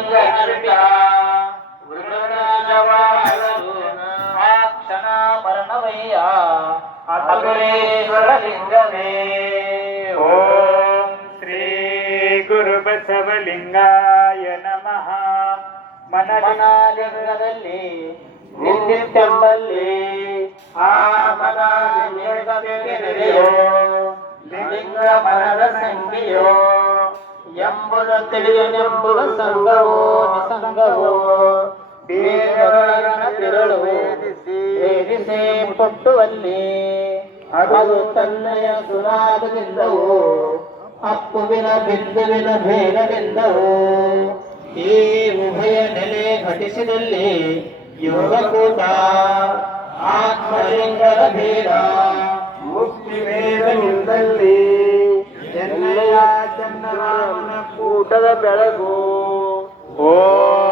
ಲಿಂಗ ಆ ಕ್ಷಣ ಮರಣವಯ್ಯ ಅಸುರೇಶ್ವರ ಲಿಂಗವೇ. ಓಂ ಶ್ರೀ ಗುರು ಬಸವಲಿಂಗಾಯ ನಮಃ. ಮನಲಿಂಗದಲ್ಲಿ ನಿಂದಿತ್ತೆಂಬಲ್ಲಿ ಆ ಮನಲಿಂಗೋ ಲಿಂಗ ಮನದ ಸಂಖ್ಯೆಯೋ ಎಂಬುದ ತಿಳಿಯನೆಂಬುದ ಸಂಘವೋ ನಿಸಂಗವೋ ಬೇರನ ತಿರಳು ವೇದಿಸೆ ಪೊಟ್ಟುವಲ್ಲಿ ಅದು ತನ್ನಯ ಸುರಾಗದಿಂದವೋ ಅಪ್ಪುವಿನ ಬಿಂದುವಿನ ಭೇದದಿಂದವೋ ಈ ಉಭಯ ನೆಲೆ ಘಟಿಸಿದಲ್ಲಿ ಯೋಗಕೂಟ ಆತ್ಮಲಿಂಗದ ಭೇದ ಮುಕ್ತಿ ಭೇದವಿದ್ದಲ್ಲಿ ಎನ್ನಯ ಚನ್ನರಾಮನ ಕೂಟದ ಬೆಳಗು. ಓಂ